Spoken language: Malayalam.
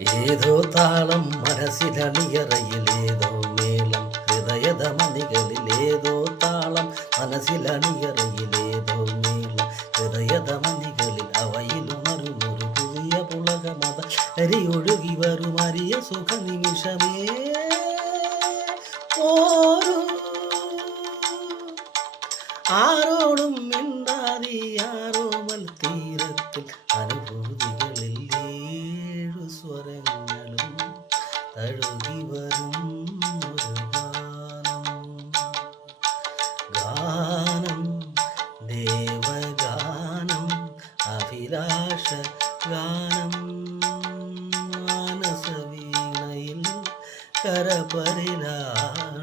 ഏതോ താളം മനസ്സിലണിയറയിലേതോ മേളം ഹൃദയധമനികളിലേതോ താളം മനസ്സിലണിയറയിലേതോ മേളം ഹൃദയധമനികളിൽ അവയിലുണരുമൊരു പുതിയ പുളകമത കരിയൊഴുകി വരും അരിയ സുഖ നിമിഷമേ ഓരോ ആരോടും മിണ്ടാതെ ആരോമൽ തീരത്തിൽ അനുഭൂതികളിൽ ഏഴു സ്വരങ്ങളും തഴുകി വരും ഒരു ഗാനം ദേവഗാനം അഭിലാഷ ഗാനം മാനസവീണയിൽ കരപരിലാളനം